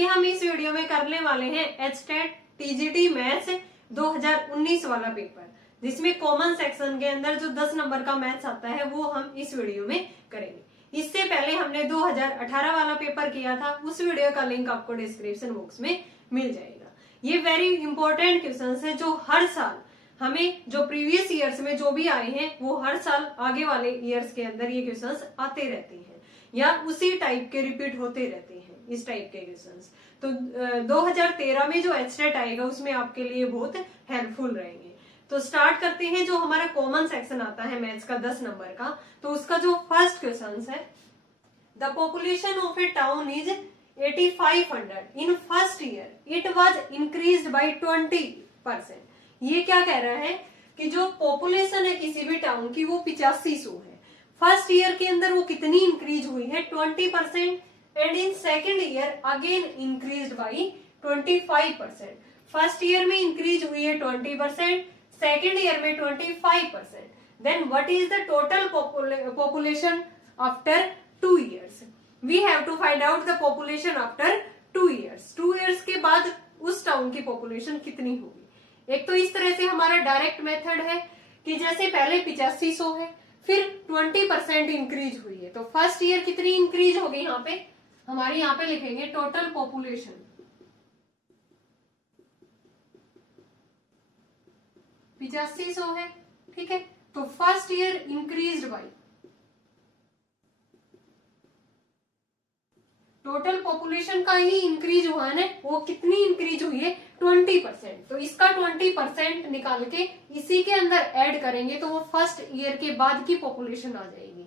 के हम इस वीडियो में करने वाले हैं एचटेट टीजीटी मैथ्स 2019 वाला पेपर, जिसमें कॉमन सेक्शन के अंदर जो 10 नंबर का मैथ्स आता है वो हम इस वीडियो में करेंगे। इससे पहले हमने 2018 वाला पेपर किया था, उस वीडियो का लिंक आपको डिस्क्रिप्शन बॉक्स में मिल जाएगा। ये वेरी इंपॉर्टेंट क्वेश्चंस है जो हर साल हमें जो प्रीवियस ईयर्स में जो भी आए हैं वो हर साल आगे वाले ईयर्स के अंदर ये क्वेश्चंस आते रहते हैं या उसी टाइप के रिपीट होते रहते हैं, इस टाइप के क्वेश्चंस। तो 2013 में जो एचटेट आएगा उसमें आपके लिए बहुत हेल्पफुल रहेंगे। तो स्टार्ट करते हैं। जो हमारा कॉमन सेक्शन आता है मैथ्स का 10 नंबर का, तो उसका जो फर्स्ट क्वेश्चन है, the population of A town is 8500 in first year it was increased by 20%। ये क्या कह रहा है कि जो पॉपुलेशन है किसी भी टाउन की वो 8500 है। फर्स्ट ईयर के अंदर वो कितनी इंक्रीज हुई है? 20%। And in second year again increase by 25%। First year में इंक्रीज हुई है 20%, सेकेंड ईयर में 25%। Then what is the total population after 2 years? We have to find out the population after 2 years। 2 years के बाद उस town की population कितनी होगी? एक तो इस तरह से हमारा डायरेक्ट मेथड है कि जैसे पहले 8500 है, फिर 20% इंक्रीज हुई है, तो फर्स्ट ईयर कितनी इंक्रीज होगी? यहाँ पे हमारे यहाँ पे लिखेंगे टोटल पॉपुलेशन 8500 है, ठीक है। तो first year increased by total population का ही इंक्रीज हुआ है ना, वो कितनी इंक्रीज हुई है? 20%। तो इसका 20% निकाल के इसी के अंदर ऐड करेंगे तो वो फर्स्ट ईयर के बाद की पॉपुलेशन आ जाएगी,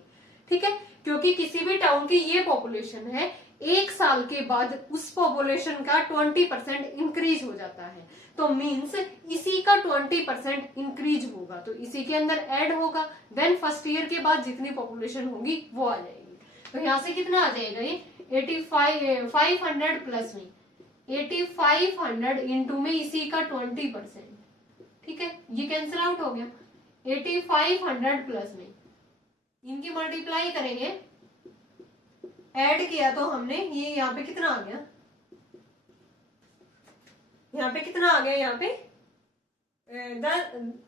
ठीक है। क्योंकि किसी भी टाउन की ये पॉपुलेशन है, एक साल के बाद उस पॉपुलेशन का 20% इंक्रीज हो जाता है, तो मीन्स इसी का 20% इंक्रीज होगा, तो इसी के अंदर ऐड होगा। देन फर्स्ट ईयर के बाद जितनी पॉपुलेशन होगी वो आ जाएगी। तो यहाँ से कितना आ जाएगा? ये 500 प्लस में 8500 इंटू में इसी का 20%, ठीक है। ये कैंसिल आउट हो गया। 8500 प्लस में इनकी मल्टीप्लाई करेंगे, ऐड किया तो हमने, ये यहाँ पे कितना आ गया? यहाँ पे कितना आ गया? यहाँ पे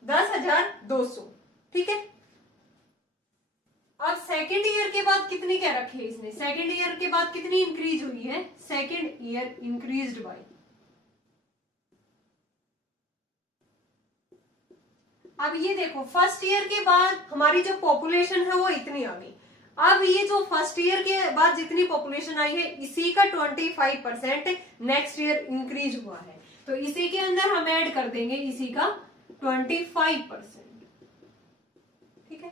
10,200, ठीक है। अब सेकेंड ईयर के बाद कितनी क्या रखी है इसने? सेकेंड ईयर के बाद कितनी इंक्रीज हुई है? सेकेंड ईयर इंक्रीज्ड बाय, अब ये देखो फर्स्ट ईयर के बाद हमारी जो पॉपुलेशन है वो इतनी आ गई। अब ये जो फर्स्ट ईयर के बाद जितनी पॉपुलेशन आई है इसी का 25% नेक्स्ट ईयर इंक्रीज हुआ है, तो इसी के अंदर हम ऐड कर देंगे इसी का 25%, ठीक है।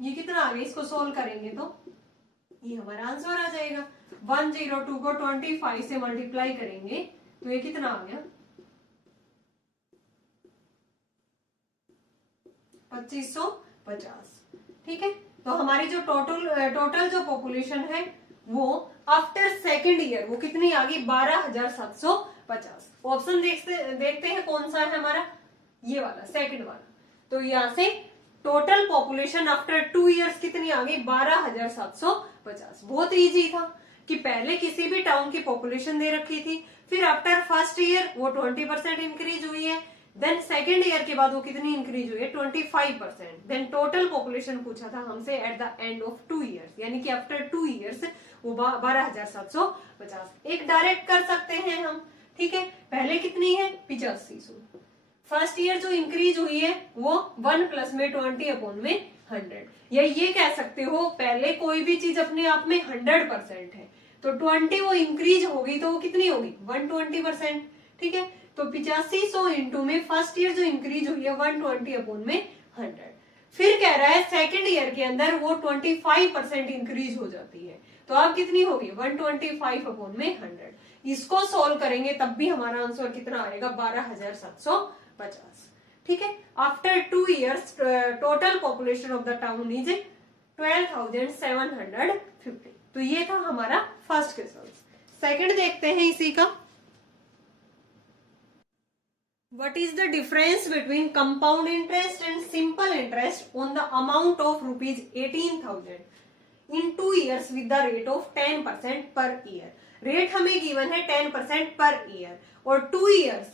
ये कितना आ गया? इसको सोल्व करेंगे तो ये हमारा आंसर आ जाएगा। 102 को 25 से मल्टीप्लाई करेंगे तो ये कितना आ गया? 2550, ठीक है। तो हमारी जो टोटल जो पॉपुलेशन है वो आफ्टर सेकेंड ईयर वो कितनी आ गई? 12,750। ऑप्शन देखते हैं कौन सा है हमारा, ये वाला सेकंड वाला। तो यहाँ से टोटल पॉपुलेशन आफ्टर 2 years कितनी आ गई? 12,750। बहुत इजी था कि पहले किसी भी टाउन की पॉपुलेशन दे रखी थी, फिर आफ्टर फर्स्ट ईयर वो 20% इंक्रीज हुई है, देन सेकेंड ईयर के बाद वो कितनी इंक्रीज हुई है? 25%। देन टोटल पॉपुलेशन पूछा था हमसे at the end of 2 years, यानी कि आफ्टर 2 years वो 12,750। एक डायरेक्ट कर सकते हैं हम, ठीक है। पहले कितनी है? 8500। फर्स्ट ईयर जो इंक्रीज हुई है वो 1 प्लस में 20 अपॉन में 100, या ये कह सकते हो पहले कोई भी चीज अपने आप में 100% है, तो 20 वो इंक्रीज होगी तो वो कितनी होगी? 120%, ठीक है। तो 8500 इंटू में फर्स्ट ईयर जो इंक्रीज हुई है 120 अपॉन में 100। फिर कह रहा है सेकेंड ईयर के अंदर वो 25% इंक्रीज हो जाती है, तो अब कितनी होगी? 125 अपॉन में 100। इसको सोल्व करेंगे तब भी हमारा आंसर कितना आएगा? 12,750, ठीक है। After 2 years total population of the town is 12,750। तो ये था हमारा फर्स्ट क्वेश्चन। सेकंड देखते हैं इसी का। What is the difference between compound interest and simple interest on the amount of rupees 18,000 in 2 years with the rate of 10% per year? Rate हमें given है 10% पर ईयर, और 2 ईयर्स,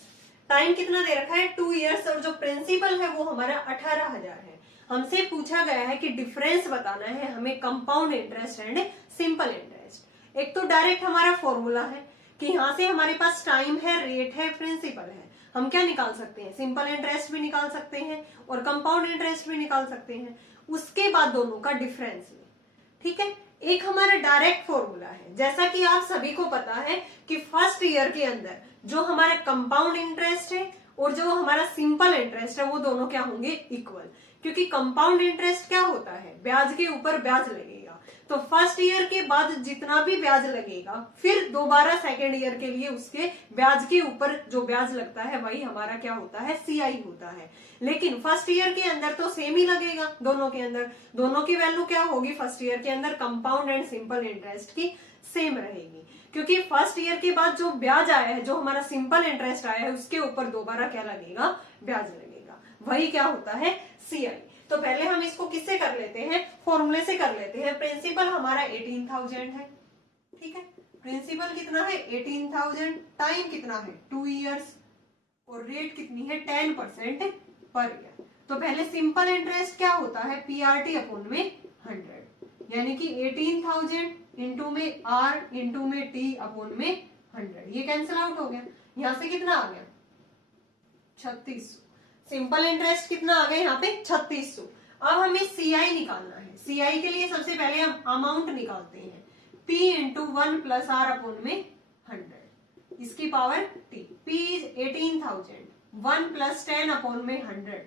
टाइम कितना दे रखा है 2 ईयर्स, और जो प्रिंसिपल है वो हमारा 18,000 है। हमसे पूछा गया है कि डिफरेंस बताना है हमें compound interest and simple interest. एक तो डायरेक्ट हमारा फॉर्मूला है कि यहाँ से हमारे पास टाइम है, रेट है, प्रिंसिपल है, हम क्या निकाल सकते हैं, सिंपल इंटरेस्ट भी निकाल सकते हैं और कंपाउंड इंटरेस्ट भी निकाल सकते हैं। उसके बाद दोनों का डिफरेंस में, ठीक है। एक हमारा डायरेक्ट फॉर्मूला है, जैसा कि आप सभी को पता है कि फर्स्ट ईयर के अंदर जो हमारा कंपाउंड इंटरेस्ट है और जो हमारा सिंपल इंटरेस्ट है वो दोनों क्या होंगे, इक्वल, क्योंकि कंपाउंड इंटरेस्ट क्या होता है, ब्याज के ऊपर ब्याज लगेगा। तो फर्स्ट ईयर के बाद जितना भी ब्याज लगेगा फिर दोबारा सेकेंड ईयर के लिए उसके ब्याज के ऊपर जो ब्याज लगता है वही हमारा क्या होता है, सीआई होता है। लेकिन फर्स्ट ईयर के अंदर तो सेम ही लगेगा, दोनों के अंदर दोनों की वैल्यू क्या होगी, फर्स्ट ईयर के अंदर कंपाउंड एंड सिंपल इंटरेस्ट की सेम रहेगी, क्योंकि फर्स्ट ईयर के बाद जो ब्याज आया है, जो हमारा सिंपल इंटरेस्ट आया है, उसके ऊपर दोबारा क्या लगेगा, ब्याज लगेगा, वही क्या होता है, सीआई। तो पहले हम इसको किससे कर लेते हैं, फॉर्मूले से कर लेते हैं। प्रिंसिपल हमारा 18,000 है, ठीक है, प्रिंसिपल कितना है 18,000, टाइम कितना है 2 ईयर्स, और रेट कितनी है 10% पर ईयर। तो पहले सिंपल इंटरेस्ट क्या होता है, पीआरटी अपॉन में 100, यानी कि 18,000 इंटू में आर इंटू में टी अपॉन में 100, ये कैंसिल आउट हो गया। यहां से कितना आ गया 3600, सिंपल इंटरेस्ट कितना आ गया यहाँ पे 3600। अब हमें सीआई निकालना है। सीआई के लिए सबसे पहले हम अमाउंट निकालते हैं, P into 1 plus r upon में 100, इसकी power T। P is 18,000, 1 plus 10 upon में 100,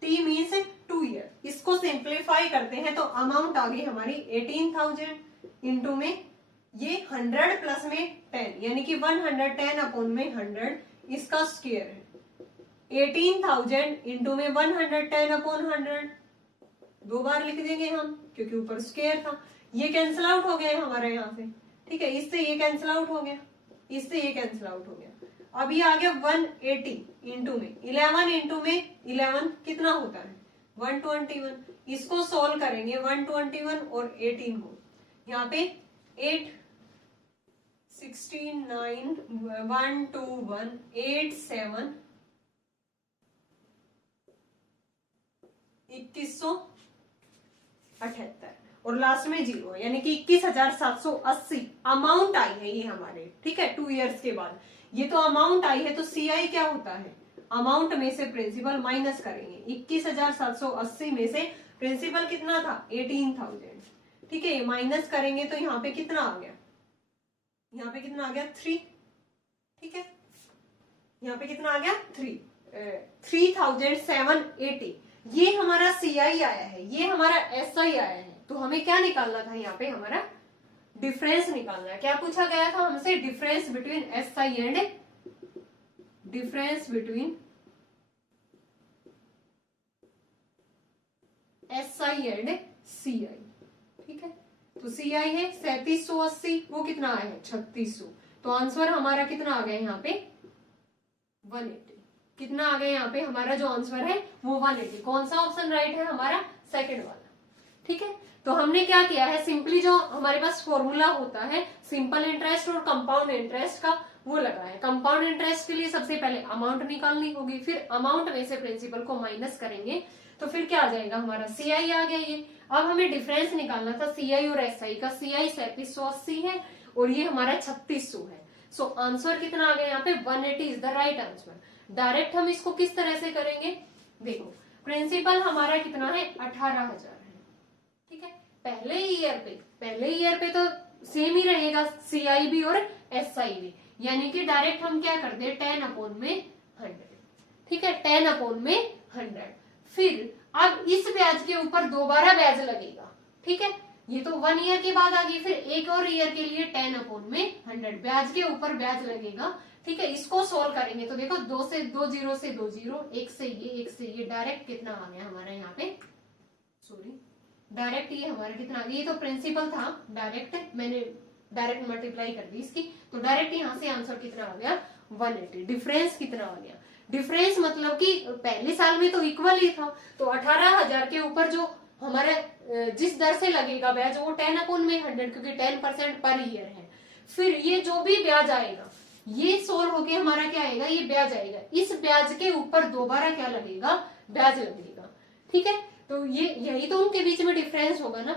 T मीन्स 2 ईयर। इसको सिंप्लीफाई करते हैं तो अमाउंट आ गई हमारी 18,000 इंटू में ये 100 प्लस में 10, यानी कि 110 अपॉन में 100, इसका स्क्वायर है 18,000 इंटू में 110 अपॉन 100, दो बार लिख देंगे हम क्योंकि ऊपर स्क्वायर था। ये कैंसिल आउट हो गया हमारे यहाँ से, ठीक है, इससे ये कैंसिल आउट हो गया, इससे ये कैंसिल आउट हो गया। अब ये आ गया 180 इंटू में 11 इंटू में 11 कितना होता है 121, इसको सोल्व करेंगे 121 और 18 को, यहाँ पे 8 16 9 1 2 1 8 7 2178 और लास्ट में 0, यानी कि 21,780 अमाउंट आई है ये हमारे, ठीक है, 2 इयर्स के बाद ये तो अमाउंट आई है। तो सीआई क्या होता है, अमाउंट में से प्रिंसिपल माइनस करेंगे, 21,780 में से प्रिंसिपल कितना था 18,000, ठीक है, ये माइनस करेंगे तो यहाँ पे कितना आ गया, यहाँ पे कितना आ गया 3, ठीक है, यहाँ पे कितना आ गया 3,780। ये हमारा सीआई आया है, ये हमारा एसआई आया है। तो हमें क्या निकालना था, यहाँ पे हमारा डिफरेंस निकालना है। क्या पूछा गया था हमसे, difference between SI and difference between SI and CI, ठीक है। तो सीआई है 3780, वो कितना आया है 3600। तो आंसर हमारा कितना आ गया यहाँ पे 180, कितना आ गया यहाँ पे हमारा जो आंसर है वो 180। कौन सा ऑप्शन राइट है हमारा, सेकंड वाला, ठीक है। तो हमने क्या किया है, सिंपली जो हमारे पास फॉर्मूला होता है सिंपल इंटरेस्ट और कंपाउंड इंटरेस्ट का वो लगा है। कंपाउंड इंटरेस्ट के लिए सबसे पहले अमाउंट निकालनी होगी, फिर अमाउंट में से प्रिंसिपल को माइनस करेंगे तो फिर क्या आ जाएगा हमारा सीआई आ गया ये। अब हमें डिफरेंस निकालना था सीआई और एसआई का, सीआई 3780 है और ये हमारा 3600 है। सो आंसर कितना आ गया यहाँ पे 180 is the right answer. Direct हम इसको किस तरह से करेंगे, देखो प्रिंसिपल हमारा कितना है 18,000 है, ठीक है। पहले ईयर पे तो सेम ही रहेगा सीआई भी और एसआई भी, यानी कि डायरेक्ट हम क्या कर दे 10 अपॉन में 100, ठीक है, 10 अपॉन में 100। फिर अब इस ब्याज के ऊपर दोबारा ब्याज लगेगा, ठीक है, ये तो 1 ईयर के बाद आ गई, फिर एक और ईयर के लिए 10 अपॉन में 100 ब्याज के ऊपर ब्याज लगेगा, ठीक है। इसको सोल्व करेंगे तो देखो 2 से 2 0 से 2 0, 1 से ये डायरेक्ट कितना आ गया हमारा यहाँ पे, सॉरी डायरेक्ट ये हमारा कितना आ गया, ये तो प्रिंसिपल था, डायरेक्ट मैंने डायरेक्ट मल्टीप्लाई कर दी इसकी, तो डायरेक्ट यहाँ से आंसर कितना आ गया 180। डिफरेंस कितना आ गया, डिफरेंस मतलब कि पहले साल में तो इक्वल ही था, तो 18,000 के ऊपर जो हमारा जिस दर से लगेगा ब्याज वो 10 अपॉन में 100, क्योंकि 10% पर ईयर है, फिर ये जो भी ब्याज आएगा ये सोल्व होके हमारा क्या आएगा, ये ब्याज आएगा, इस ब्याज के ऊपर दोबारा क्या लगेगा, ब्याज लगेगा। ठीक है, तो ये यही तो उनके बीच में डिफरेंस होगा ना।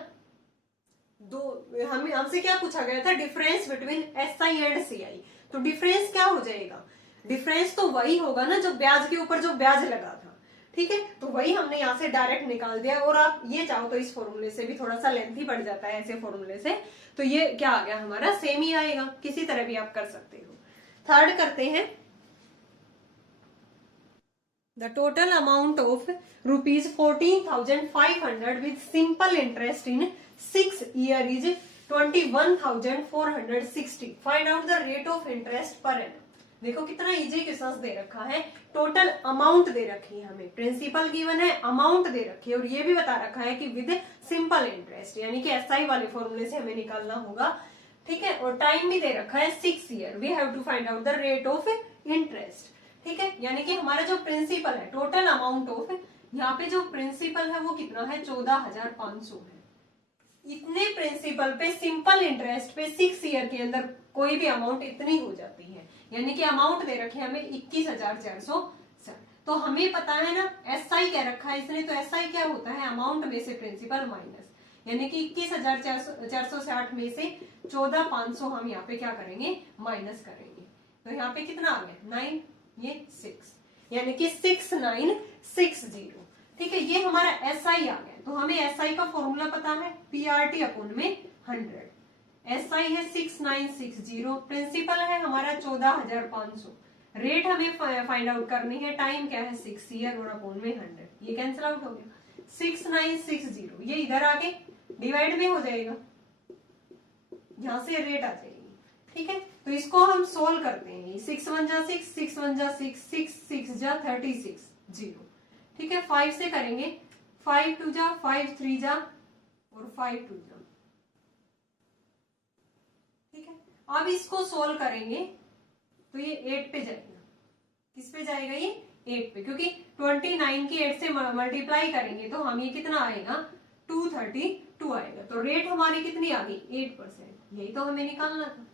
दो हमें हमसे क्या पूछा गया था, difference between SI and CI। तो डिफरेंस क्या हो जाएगा, डिफरेंस तो वही होगा ना जो ब्याज के ऊपर जो ब्याज लगा था। ठीक है, तो वही हमने यहाँ से डायरेक्ट निकाल दिया। और आप ये चाहो तो इस फॉर्मूले से भी, थोड़ा सा लेंथी पड़ जाता है ऐसे फॉर्मूले से, तो ये क्या आ गया हमारा, सेम ही आएगा। किसी तरह भी आप कर सकते हो। थर्ड करते हैं, the total amount of ₹14,500 with simple interest in 6 year is 21,460। Find out the rate of interest per annum. देखो कितना इजी क्वेश्चंस दे रखा है, टोटल अमाउंट दे रखी है हमें, प्रिंसिपल गिवन है, अमाउंट दे रखी है, और ये भी बता रखा है कि विद सिंपल इंटरेस्ट, यानी कि SI वाले फॉर्मूले से हमें निकालना होगा। ठीक है, और टाइम भी दे रखा है 6 year. We have to find out the rate of interest. ठीक है, यानी कि हमारा जो प्रिंसिपल है, टोटल अमाउंट ऑफ, यहाँ पे जो प्रिंसिपल है वो कितना है, 14,500 है। इतने प्रिंसिपल पे सिंपल इंटरेस्ट पे 6 ईयर के अंदर कोई भी अमाउंट इतनी हो जाती है, यानी कि अमाउंट दे रखे हमें 21,460। तो हमें पता है ना SI क्या रखा है इसने, तो SI क्या होता है, अमाउंट में से प्रिंसिपल माइनस, यानी कि 21,460 में से 14,500 हम यहाँ पे क्या करेंगे, माइनस करेंगे। तो यहाँ पे कितना आ गया, 9, ये 6, यानी कि 6960। ठीक है, ये हमारा SI आ गया। तो हमें SI का फॉर्मूला पता है, PRT अपॉन में 100। SI है 6960, प्रिंसिपल है हमारा 14,500, रेट हमें फाइंड आउट करनी है, टाइम क्या है 6 ईयर, और अपॉन में 100। ये कैंसिल आउट हो गया, 6960 ये इधर आके डिवाइड में हो जाएगा, यहां से रेट आ जाएगी। ठीक है, तो इसको हम सोल्व करते हैं, 6 1 जा 6, 6 1 जा 6, 6 6 जा 36 0। ठीक है, 5 से करेंगे, 5 2 जा 5 3 जा और 5 2 जा। ठीक है, अब इसको सोल्व करेंगे तो ये 8 पे जाएगा। किस पे जाएगा, ये 8 पे, क्योंकि 29 की 8 से मल्टीप्लाई करेंगे तो हम ये कितना आएगा, 232 आएगा। तो रेट हमारी कितनी आ गई, 8%। यही तो हमें निकालना था,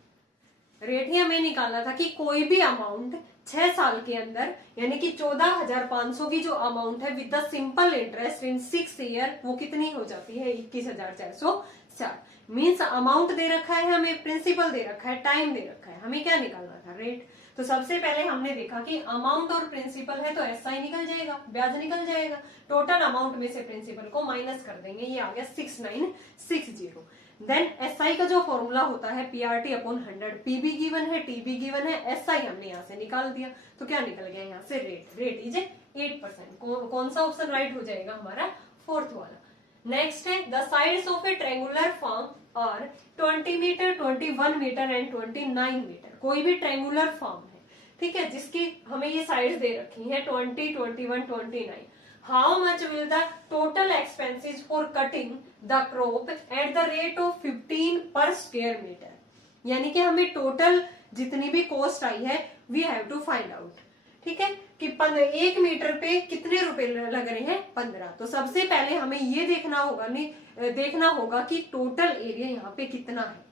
रेट ही हमें निकालना था कि कोई भी अमाउंट 6 साल के अंदर, यानी कि 14,500 की जो अमाउंट है with the simple interest in 6 year, वो कितनी हो जाती है, 21,460। मीन्स अमाउंट दे रखा है हमें, प्रिंसिपल दे रखा है, टाइम दे रखा है, हमें क्या निकालना था, रेट। तो सबसे पहले हमने देखा कि अमाउंट और प्रिंसिपल है तो SI निकल जाएगा, ब्याज निकल जाएगा। टोटल अमाउंट में से प्रिंसिपल को माइनस कर देंगे, ये आ गया 6960। देन SI का जो फॉर्मूला होता है PRT अपॉन 100, PB गिवन है, TB गिवन है, SI हमने यहाँ से निकाल दिया। तो क्या निकल गया यहाँ से, रेट। Rate is 8%। कौन सा ऑप्शन राइट हो जाएगा हमारा, 4th वाला। नेक्स्ट है, the sides of a triangular form are 20 metre, 21 metre and 29 metre. कोई भी ट्रायंगुलर फॉर्म है, ठीक है, जिसकी हमें ये साइड्स दे रखी है 20, 21, 29। How much will the total expenses for cutting the crop at the rate of 15 per square meter? यानी कि हमें टोटल जितनी भी कॉस्ट आई है we have to find out. ठीक है, कि 1 मीटर पे कितने रुपए लग रहे हैं, 15। तो सबसे पहले हमें ये देखना होगा कि टोटल एरिया यहाँ पे कितना है।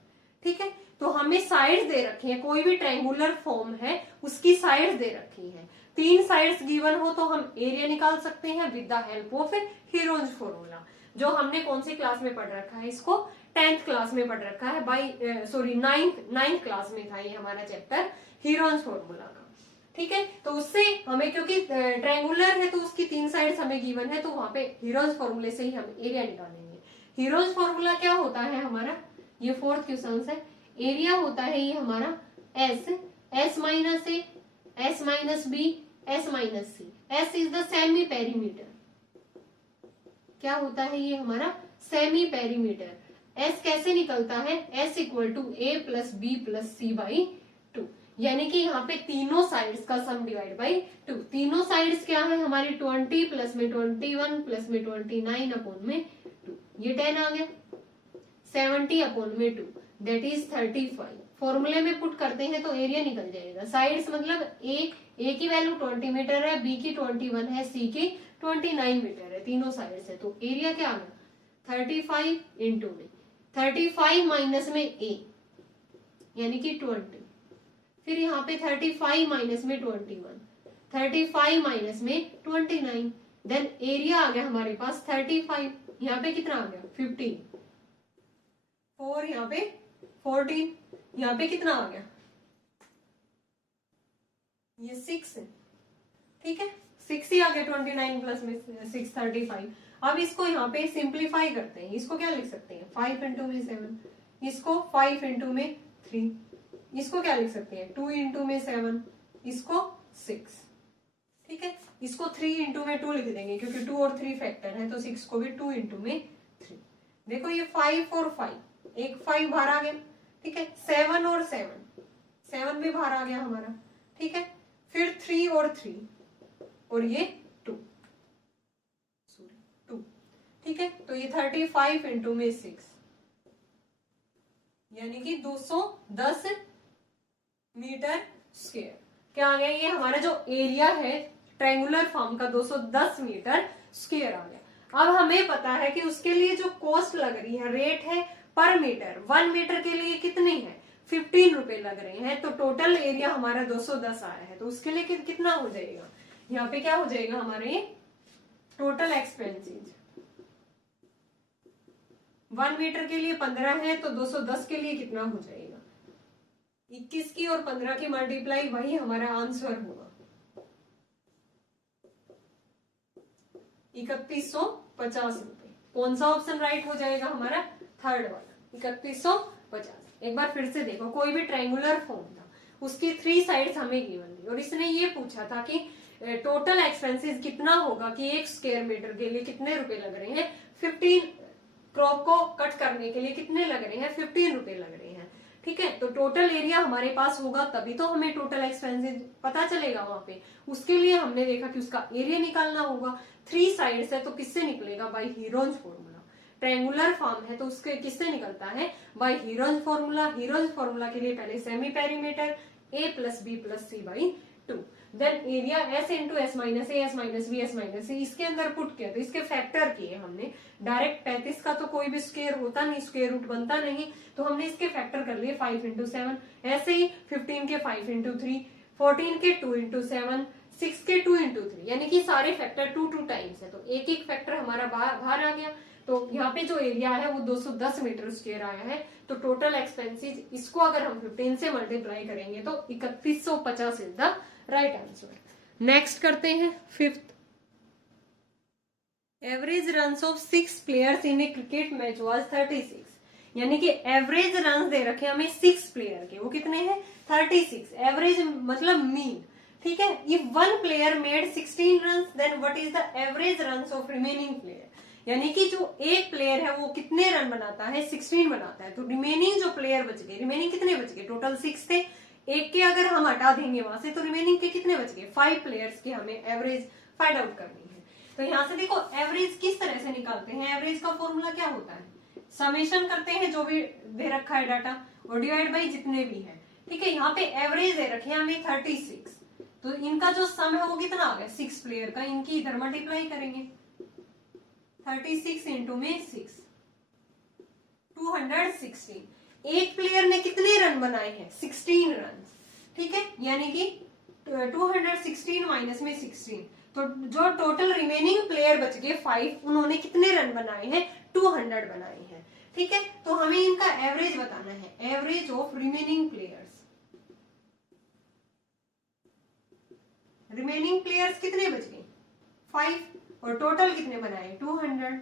ठीक है, तो हमें साइड्स दे रखी है, कोई भी ट्रायंगुलर फॉर्म है उसकी साइड्स दे रखी है। 3 साइड्स गिवन हो तो हम एरिया निकाल सकते हैं with the help of Heron's formula, जो हमने कौन सी क्लास में पढ़ रखा है, इसको 10th क्लास में पढ़ रखा है, 9th क्लास में था ये हमारा चैप्टर हीरोन्स फॉर्मूला का। ठीक है, तो उससे हमें, क्योंकि ट्रायंगुलर है तो उसकी 3 साइड्स हमें गिवन है, तो वहां पे हीरोन्स फॉर्मूले से ही हम एरिया निकालेंगे। हीरोन्स फॉर्मूला क्या होता है हमारा, ये 4th क्वेश्चन है। एरिया होता है ये हमारा S minus A, S minus B, S minus C। S is the semi perimeter. क्या होता है ये हमारा, सेमी पेरीमीटर। S कैसे निकलता है, S equal to A plus B plus C by 2, यानी कि यहाँ पे तीनों साइड्स का सम डिवाइड बाई 2। तीनों साइड्स क्या है हमारी, 20 प्लस में 21 प्लस में 29 अपॉन में 2, ये 10 आ गया, 70 अपॉन में 2 दैट इज 35। फॉर्मूले में पुट करते हैं तो एरिया निकल जाएगा। साइड्स मतलब A की वैल्यू 20 मीटर है, B की 21 है, C की 29 मीटर है, तीनों साइड्स है। तो एरिया क्या आ गया, 35 इंटू में 35 माइनस में A, यानी कि 20। फिर यहाँ पे 35 माइनस में 21, 35 माइनस में 29, देन एरिया आ गया हमारे पास 35, यहाँ पे कितना आ गया 15, 4 यहाँ पे 14, यहाँ पे कितना आ गया ये 6 है, ठीक है 6 ही आ गया 29 प्लस में 6 35। अब इसको यहाँ पे सिंप्लीफाई करते हैं, इसको क्या लिख सकते हैं 5 इंटू में 7, इसको 5 इंटू में 3, इसको क्या लिख सकते हैं 2 इंटू में 7, इसको 6, ठीक है इसको 3 इंटू में 2 लिख देंगे क्योंकि 2 और 3 फैक्टर है, तो 6 को भी 2 इंटू में 3। देखो ये 5 और 5, एक 5 बाहर आ गया, ठीक है 7 और 7 भी बाहर आ गया हमारा, ठीक है फिर 3 और 3 और ये 2, ठीक है तो ये 35 इंटू में 6 यानी कि 210 मीटर स्क्वायर। क्या आ गया ये हमारा जो एरिया है ट्रायंगुलर फॉर्म का 210 मीटर स्क्वायर आ गया। अब हमें पता है कि उसके लिए जो कॉस्ट लग रही है रेट है पर मीटर, 1 मीटर के लिए कितनी है 15 रुपए लग रहे हैं, तो टोटल एरिया हमारा 210 आया है, तो उसके लिए कितना हो जाएगा यहाँ पे क्या हो जाएगा हमारे टोटल एक्सपेंसेस 1 मीटर के लिए 15 है तो 210 के लिए कितना हो जाएगा 21 की और 15 की मल्टीप्लाई, वही हमारा आंसर होगा 3150 रुपए। कौन सा ऑप्शन राइट हो जाएगा हमारा थर्ड वाला 3150। एक बार फिर से देखो, कोई भी ट्रायंगुलर फॉर्म था उसकी 3 साइड्स हमें गिवन थी और इसने ये पूछा था कि टोटल एक्सपेंसेस कितना होगा कि 1 स्क्वायर मीटर के लिए कितने रुपए लग रहे हैं, 15 क्रॉप को कट करने के लिए कितने लग रहे हैं 15 रुपए लग रहे हैं, ठीक है तो टोटल एरिया हमारे पास होगा तभी तो हमें टोटल एक्सपेंसेस पता चलेगा वहां पे। उसके लिए हमने देखा कि उसका एरिया निकालना होगा, 3 साइड्स है तो किससे निकलेगा by Heron's formula. Triangular form है तो उसके किससे निकलता है by Heron's formula. Heron's formula के लिए पहले semi perimeter a plus B plus C by 2, then area s into S minus A S minus B S minus C, इसके अंदर पुट किया तो इसके फैक्टर किए हमने। डायरेक्ट 35 का तो कोई भी स्क्वायर होता नहीं, स्क्वायर रूट बनता नहीं, तो हमने इसके फैक्टर कर लिए 5 इंटू 7, ऐसे ही 15 के 5 इंटू 3, 14 के 2 इंटू 7, 6 के 2 इंटू 3, यानी कि सारे फैक्टर 2 टाइम्स है, तो एक एक फैक्टर हमारा बाहर आ गया। तो यहाँ पे जो एरिया है वो 210 मीटर स्क्वायर आया है, तो टोटल एक्सपेंसेस इसको अगर हम 15 से मल्टीप्लाई करेंगे तो 3150 is the right answer. Next करते हैं 5th। Average runs of 6 players in A cricket match was 36, यानी कि एवरेज रन्स दे रखे हमें 6 प्लेयर के, वो कितने हैं 36, एवरेज मतलब मीन, ठीक है। If 1 player made 16 runs then what is the average runs of remaining player, यानी कि जो एक प्लेयर है वो कितने रन बनाता है 16 बनाता है, तो रिमेनिंग जो प्लेयर बच गए, रिमेनिंग कितने बच गए टोटल 6 थे, एक के अगर हम हटा देंगे वहां से तो रिमेनिंग के कितने बच गए 5 प्लेयर्स की हमें एवरेज फाइंड आउट करनी है। तो यहाँ से देखो एवरेज किस तरह से निकालते हैं, एवरेज का फॉर्मूला क्या होता है समेशन करते हैं जो भी दे रखा है डाटा और डिवाइड बाई जितने भी है, ठीक है। यहाँ पे एवरेज दे रखे हैं हमें 36, तो इनका जो सम है वो कितना आ गया 6 प्लेयर का, इनकी इधर मल्टीप्लाई करेंगे 36 इंटू में 6 216। एक प्लेयर ने कितने रन बनाए हैं 16 रन, ठीक है, यानी कि 216 माइनस में 16, तो जो टोटल रिमेनिंग प्लेयर बच गए 5, उन्होंने कितने रन बनाए हैं 200 बनाए हैं, ठीक है। तो हमें इनका एवरेज बताना है, average of remaining players, remaining players कितने बच गए 5 और टोटल कितने बनाए 200,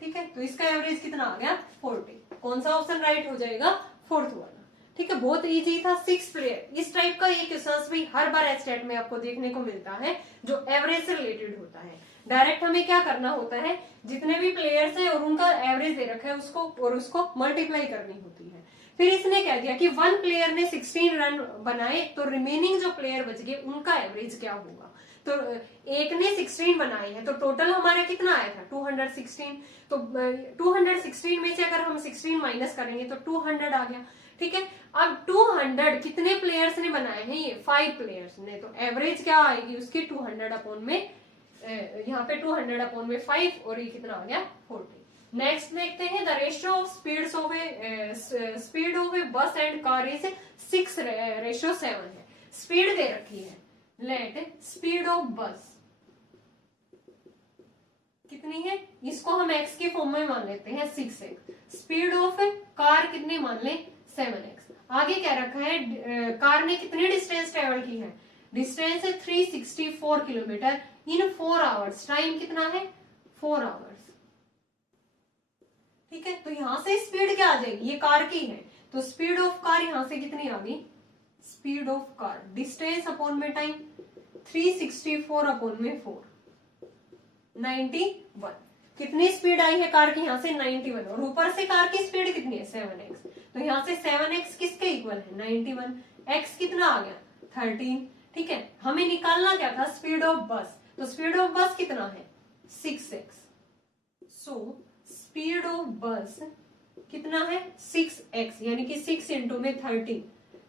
ठीक है। तो इसका एवरेज कितना आ गया 40। कौन सा ऑप्शन राइट हो जाएगा 4th वाला, ठीक है। बहुत इजी था 6 प्लेयर। इस टाइप का ये क्वेश्चंस भी हर बार एचटेट में आपको देखने को मिलता है जो एवरेज से रिलेटेड होता है। डायरेक्ट हमें क्या करना होता है, जितने भी प्लेयर्स है और उनका एवरेज दे रखा है उसको और उसको मल्टीप्लाई करनी होती है। फिर इसने कह दिया कि 1 प्लेयर ने 16 रन बनाए तो रिमेनिंग जो प्लेयर बच गए उनका एवरेज क्या होगा, तो एक ने 16 बनाए हैं तो टोटल हमारा कितना आया था 216, तो 216 में से अगर हम 16 माइनस करेंगे तो 200 आ गया, ठीक है। अब 200 कितने प्लेयर्स ने बनाए हैं ये 5 प्लेयर्स ने, तो एवरेज क्या आएगी उसकी 200 अपॉन में यहाँ पे 200 अपॉन में 5 और ये कितना आ गया 40। नेक्स्ट देखते हैं the ratio of speed of a bus and car is 6:7 है। स्पीड दे रखी है, लेट स्पीड ऑफ बस कितनी है, इसको हम x के फॉर्म में मान लेते हैं 6x। स्पीड ऑफ कार कितनी मान ले 7x। आगे क्या रखा है, कार ने कितनी डिस्टेंस ट्रेवल की है, डिस्टेंस है 364 किलोमीटर इन 4 आवर्स। टाइम कितना है 4 आवर्स। ठीक है, तो यहां से स्पीड क्या आ जाएगी, ये कार की है तो स्पीड ऑफ कार यहां से कितनी आ गई, speed of car distance upon में टाइम 364 अपॉन में 4 91। कितनी स्पीड आई है कार की यहाँ से 91 और ऊपर से कार की स्पीड कितनी है 7x। तो यहाँ से 7x किसके इक्वल है 91। x कितना आ गया 13। ठीक है, हमें निकालना क्या था स्पीड ऑफ बस, तो स्पीड ऑफ बस कितना है 6x। सो स्पीड ऑफ बस कितना है 6x, यानी कि 6 इंटू में 13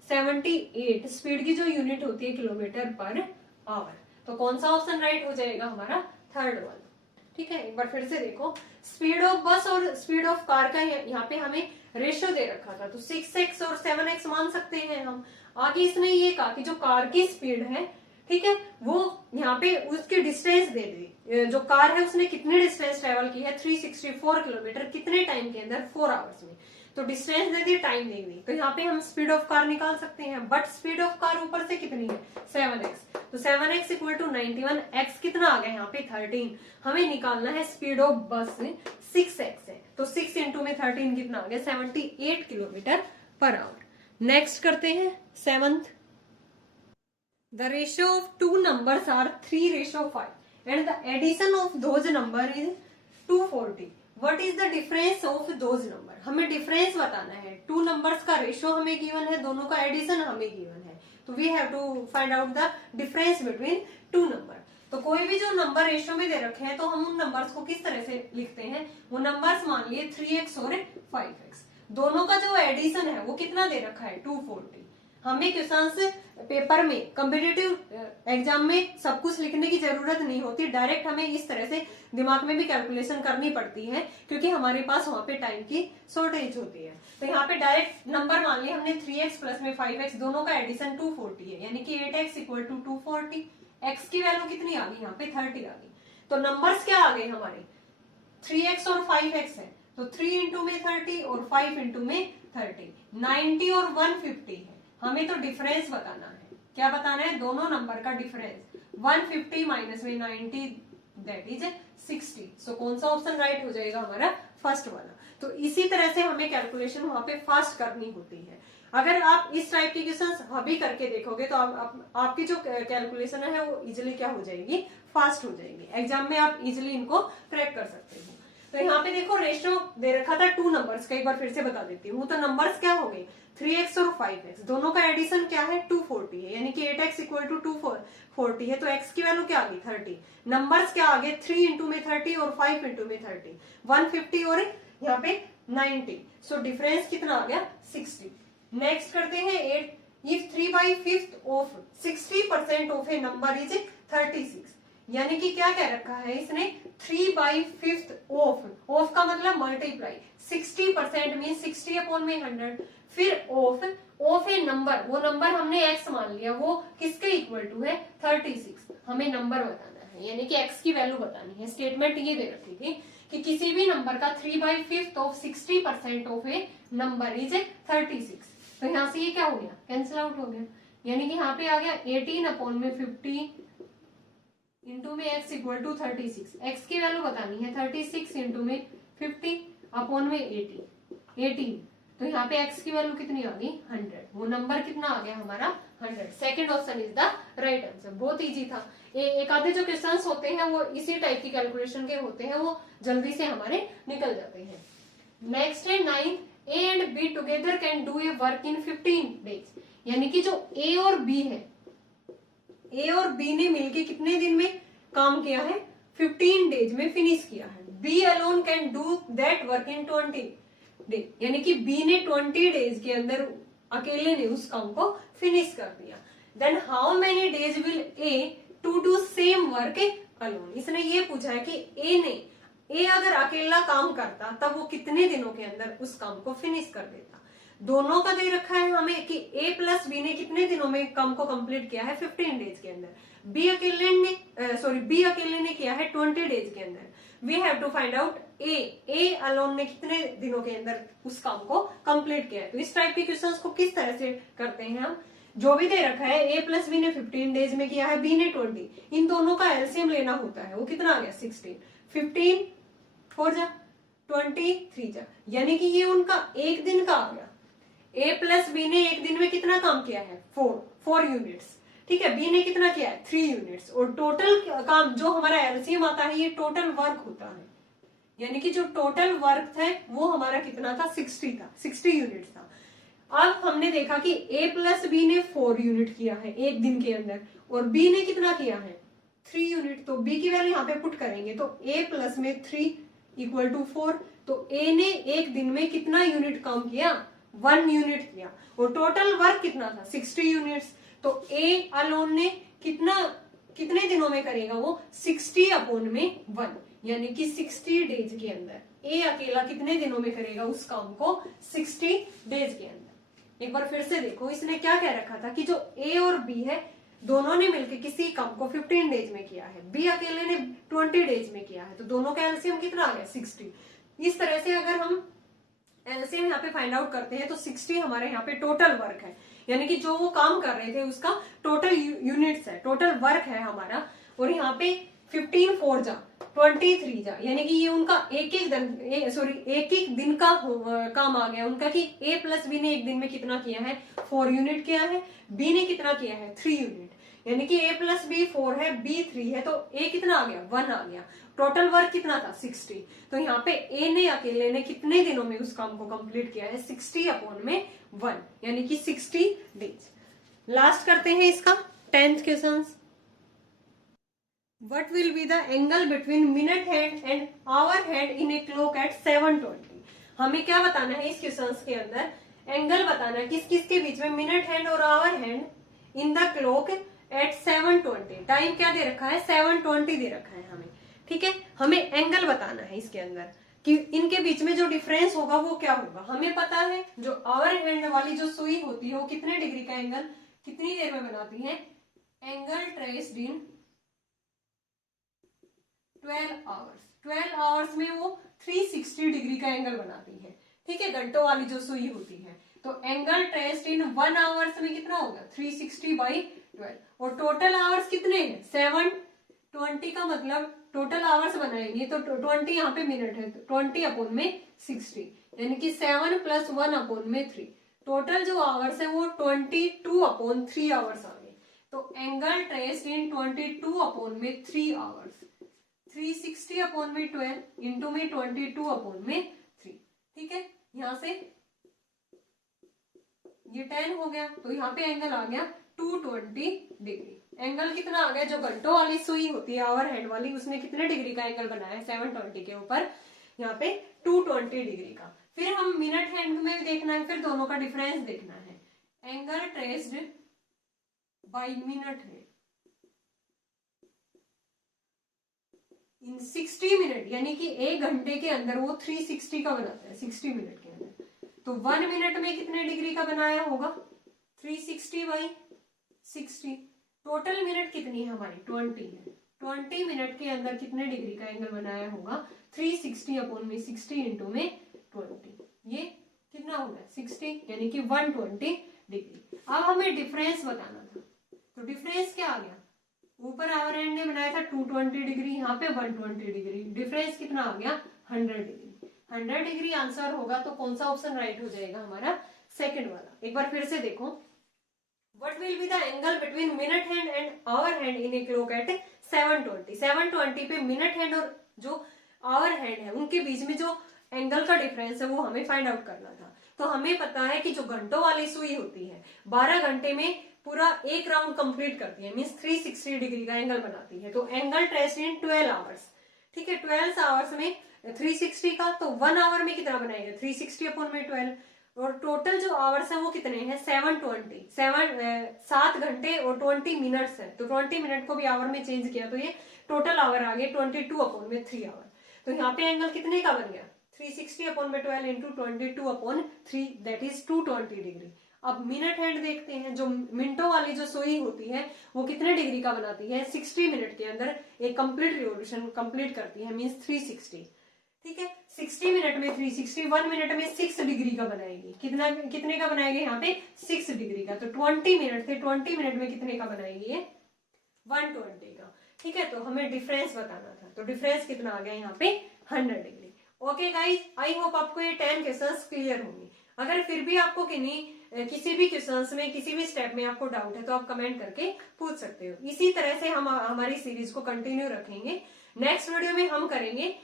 78 स्पीड की जो यूनिट होती है किलोमीटर पर आवर। तो कौन सा ऑप्शन राइट हो जाएगा हमारा, थर्ड वाला। ठीक है, एक बार फिर से देखो, स्पीड ऑफ बस और स्पीड ऑफ कार का यहाँ पे हमें रेशियो दे रखा था, तो 6x और 7x मान सकते हैं हम। आगे इसने ये कहा कि जो कार की स्पीड है, ठीक है, वो यहाँ पे उसकी डिस्टेंस दे दी, जो कार है उसने कितनी डिस्टेंस ट्रेवल की है 364 किलोमीटर, कितने टाइम के अंदर 4 आवर्स में। तो डिस्टेंस दे दी, टाइम दे दी, तो यहाँ पे हम स्पीड ऑफ कार निकाल सकते हैं। बट स्पीड ऑफ कार ऊपर से कितनी है 7x, तो 7x इक्वल टू 91। x कितना आ गया यहाँ पे 13। हमें निकालना है स्पीड ऑफ बस 6x है, तो 6 इंटू में 13 कितना आ गया 78 किलोमीटर पर आवर। नेक्स्ट करते हैं 7th। The ratio of two numbers are 3:5 and the addition of those number is 240. What is the difference of those number? हमें डिफरेंस बताना है। टू नंबर्स का रेशियो हमें गिवन है, दोनों का एडिशन हमें गिवन है, तो we have to find out the difference between two number. तो कोई भी जो नंबर रेशियो में दे रखे हैं तो हम उन नंबर्स को किस तरह से लिखते हैं, वो नंबर्स मान लिए 3x और 5x, दोनों का जो एडिशन है वो कितना दे रखा है 240। हमें क्वेश्चंस पेपर में कॉम्पिटिटिव एग्जाम में सब कुछ लिखने की जरूरत नहीं होती, डायरेक्ट हमें इस तरह से दिमाग में भी कैलकुलेशन करनी पड़ती है, क्योंकि हमारे पास वहां पे टाइम की शॉर्टेज होती है। तो यहाँ पे डायरेक्ट नंबर मान लिया हमने 3x प्लस में 5x, दोनों का एडिशन 240 है, यानी कि 8x इक्वल टू 240। x की वैल्यू कितनी आ गई यहाँ पे 30 आ गई। तो नंबर्स क्या आ गए हमारे 3x और 5x है, तो 3 इंटू में 30 और 5 इंटू में 30, 90 और 150 है। हमें तो डिफरेंस बताना है, क्या बताना है, दोनों नंबर का डिफरेंस। 150 माइनस में 90 दैट इज 60। सो कौन सा ऑप्शन राइट हो जाएगा हमारा, फर्स्ट वाला। तो इसी तरह से हमें कैलकुलेशन वहां पे फास्ट करनी होती है। अगर आप इस टाइप की क्वेश्चंस अभी करके देखोगे तो आपकी जो कैलकुलेशन है वो इजिली क्या हो जाएगी, फास्ट हो जाएगी। एग्जाम में आप इजिली इनको क्रैक कर सकते हो। तो यहाँ पे देखो रेशियो दे रखा था टू नंबर्स का, एक बार फिर से बता देती हूँ। तो नंबर्स क्या हो गए 3x और 5x, दोनों का एडिशन क्या है 240 है, यानी कि 8x इक्वल टू 240 है, तो x की वैल्यू क्या आ गई 30। नंबर्स क्या आ गए 3 इंटू में 30 और 5 इंटू में 30, 150 और यहाँ पे 90। सो डिफरेंस कितना आ गया 60। नेक्स्ट करते हैं 8। If 3/5 of 60% of A number is 36, यानी कि क्या कह रखा है इसने 3/5 ऑफ का मतलब मल्टीप्लाई, 60% में 60 अपॉन में 100, फिर ऑफ ए नंबर, वो नंबर हमने x मान लिया, वो किसके इक्वल टू है 36। हमें नंबर बताना है, यानी कि x की वैल्यू बतानी है। स्टेटमेंट ये दे रखी थी कि किसी भी नंबर का 3/5 of 60% of A number is 36। तो यहाँ से ये क्या हो गया कैंसिल आउट हो गया, यानी कि यहाँ पे आ गया 18 अपॉन में 50 इंटू में x इक्वल टू 36। x की वैल्यू बतानी है 36 इंटू में 50 अपॉन में 18। तो यहाँ पे x की वैल्यू कितनी आ गई 100। वो नंबर कितना आ गया हमारा 100। Second option is the right answer. बहुत इजी था। एक आधे जो क्वेश्चंस होते हैं वो इसी टाइप की कैलकुलेशन के होते हैं, वो जल्दी से हमारे निकल जाते हैं। नेक्स्ट है 9th। A and B together can do a work in 15 days, यानी कि जो A और B है, A और B ने मिलके कितने दिन में काम किया है 15 डेज में फिनिश किया है। B alone can do that work in 20 days, यानी कि B ने 20 डेज के अंदर अकेले ने उस काम को फिनिश कर दिया। Then how many days will A to do same work alone. इसने ये पूछा है कि A ने ए अगर अकेला काम करता तब वो कितने दिनों के अंदर उस काम को फिनिश कर देता। दोनों का दे रखा है हमें कि ए प्लस बी ने कितने दिनों में काम को कंप्लीट किया है 15 डेज के अंदर, बी अकेले ने किया है 20 डेज के अंदर। We have to find out A alone ने कितने दिनों के अंदर उस काम को कंप्लीट किया है। तो इस टाइप के क्वेश्चंस को किस तरह से करते हैं हम, जो भी दे रखा है ए प्लस बी ने 15 डेज में किया है, बी ने 20, इन दोनों का एलसीएम लेना होता है। वो कितना आ गया 16, 15 4 जा 20 3 जा, यानी कि ये उनका एक दिन का आ गया। ए प्लस बी ने एक दिन में कितना काम किया है 4 यूनिट्स, ठीक है। बी ने कितना किया है 3 यूनिट्स, और टोटल काम जो हमारा एलसीएम आता है ये टोटल वर्क होता है, यानी कि जो टोटल वर्क है वो हमारा कितना था 60 था, 60 यूनिट्स था। अब हमने देखा कि ए प्लस बी ने 4 यूनिट किया है एक दिन के अंदर, और बी ने कितना किया है 3 यूनिट। तो बी की वैल्यू यहाँ पे पुट करेंगे तो ए प्लस में 3 इक्वल टू 4। तो ए ने एक दिन में कितना यूनिट काम किया 1 यूनिट किया, और टोटल वर्क कितना था 60 यूनिट्स। तो ए अलोन ने कितने दिनों में करेगा वो 60 अपॉन में 1, यानी कि 60 डेज के अंदर ए अकेला कितने दिनों में करेगा उस काम को 60 डेज के अंदर। एक बार फिर से देखो, इसने क्या कह रखा था कि जो ए और बी है दोनों ने मिलकर किसी काम को 15 डेज में किया है, बी अकेले ने 20 डेज में किया है, तो दोनों का एलसीएम कितना आ गया 60। इस तरह से अगर हम एलसीएम यहाँ पे फाइंड आउट करते हैं तो 60 हमारे यहाँ पे टोटल वर्क है, यानी कि जो वो काम कर रहे थे उसका टोटल यूनिट्स है, टोटल वर्क है हमारा। और यहाँ पे 15 4 जा 23 जा, यानी कि ये उनका एक एक दिन का काम आ गया उनका, कि ए प्लस बी ने एक दिन में कितना किया है 4 यूनिट किया है, बी ने कितना किया है 3 यूनिट, यानी कि ए प्लस बी 4 है, बी 3 है, तो ए कितना आ गया 1 आ गया। टोटल वर्क कितना था 60। तो यहाँ पे ए ने अकेले ने कितने दिनों में उस काम को कंप्लीट किया है 60 अपॉन में 1, यानी कि 60 डेज। लास्ट करते हैं इसका 10th question. What will be the angle between minute hand and hour hand in a clock at 7:20? हमें क्या बताना है इस क्वेश्चन के अंदर, एंगल बताना है किस किस के बीच में, मिनट हैंड और hour hand in the clock at 7:20। Time क्या दे रखा है 7:20 दे रखा है हमें, ठीक है। हमें एंगल बताना है इसके अंदर कि इनके बीच में जो डिफरेंस होगा वो क्या होगा। हमें पता है जो आवर हैंड वाली जो सुई होती है वो कितने डिग्री का एंगल कितनी देर में बनाती है, एंगल ट्रेस्ड इन 12 आवर्स। 12 आवर्स में वो 360 डिग्री का एंगल बनाती है, ठीक है, घंटों वाली जो सुई होती है। तो एंगल ट्रेस्ड इन 1 आवर्स में कितना होगा 360/12, और टोटल आवर्स कितने हैं 720 का मतलब टोटल आवर्स बनाएंगे तो 20 यहाँ पे मिनट है, तो 20 अपॉन में 60, यानी कि 7 + 1 अपॉन में 3, टोटल जो आवर्स है वो 22 अपॉन 3 आवर्स आ गए। तो एंगल ट्रेस्ड इन 22 अपॉन में 3 आवर्स, 360 अपॉन में 12 इंटू में 22 अपॉन में 3, ठीक है। यहां से ये 10 हो गया, तो यहाँ पे एंगल आ गया 220 डिग्री। एंगल कितना आ गया, जो घंटों वाली सुई होती है आवर हैंड वाली उसने कितने डिग्री का एंगल बनाया है 720 के ऊपर, यहाँ पे 220 डिग्री का। फिर हम मिनट हैंड में देखना है, फिर दोनों का डिफरेंस देखना है। एंगल ट्रेस्ड बाय मिनट है इन 60 मिनट, यानी कि 1 घंटे के अंदर वो 360 का बनाता है 60 मिनट के अंदर। तो 1 मिनट में कितने डिग्री का बनाया होगा 360/60। टोटल मिनट कितनी है हमारी 20 है, 20 मिनट के अंदर कितने डिग्री का एंगल बनाया होगा 360 अपॉन में 60 इंटू में 20, ये कितना होगा 60, यानी कि 120 डिग्री। अब हमें डिफरेंस बताना था, तो डिफरेंस क्या आ गया, ऊपर आवर हैंड ने बनाया था 220 डिग्री, यहाँ पे 120 डिग्री, डिफरेंस कितना आ गया 100 डिग्री। 100 डिग्री आंसर होगा, तो कौन सा ऑप्शन राइट हो जाएगा हमारा सेकंड वाला। एक बार फिर से देखो, what will be the angle between minute hand and hour hand in a clock at 720। 720 पे मिनट हैंड और जो आवर हैंड है उनके बीच में जो एंगल का डिफरेंस है वो हमें फाइंड आउट करना था। तो हमें पता है कि जो घंटों वाली सुई होती है 12 घंटे में पूरा एक राउंड कंप्लीट करती है, मींस 360 डिग्री का एंगल बनाती है। तो एंगल ट्रेस्ड इन 12 आवर्स, ठीक है, 12 आवर्स में 360 का, तो 1 आवर में कितना बनाएगा 360 अपॉन में 12, और टोटल जो आवर्स है वो कितने हैं 7 घंटे और 20 मिनट्स है। तो 20 मिनट को भी आवर में चेंज किया तो ये टोटल आवर आ गए 22 अपॉन में 3 आवर। तो यहाँ पे एंगल कितने का बन गया, 360/12 इंटू 22/3, दैट इज 220 डिग्री। अब मिनट हैंड देखते हैं। जो मिनटों वाली जो सुई होती है वो कितने डिग्री का बनाती है, 60 मिनट के अंदर एक कंप्लीट रिवोल्यूशन कंप्लीट करती है, मींस 360। ठीक है, 60 मिनट में 360, 1 मिनट में 6 डिग्री का बनाएगी। कितने का बनाएगी यहाँ पे, 6 डिग्री का। तो 20 मिनट थे, 20 मिनट में कितने का बनाएगी ये, 120 का। ठीक है, तो हमें डिफरेंस बताना था, तो डिफरेंस कितना आ गया यहाँ पे, 100 degree. Okay guys, I hope आपको ये 10 क्वेश्चंस क्लियर होंगे। अगर फिर भी आपको किसी भी क्वेश्चंस में, किसी भी स्टेप में आपको डाउट है तो आप कमेंट करके पूछ सकते हो। इसी तरह से हम हमारी सीरीज को कंटिन्यू रखेंगे। नेक्स्ट वीडियो में हम करेंगे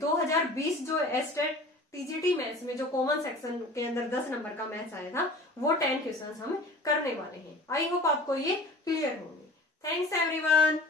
2020 जो एस्टेट टीजीटी मैथ्स में जो कॉमन सेक्शन के अंदर 10 नंबर का मैथ्स आया था, वो 10 क्वेश्चंस हम करने वाले हैं। आई होप आपको ये क्लियर होंगे। Thanks everyone.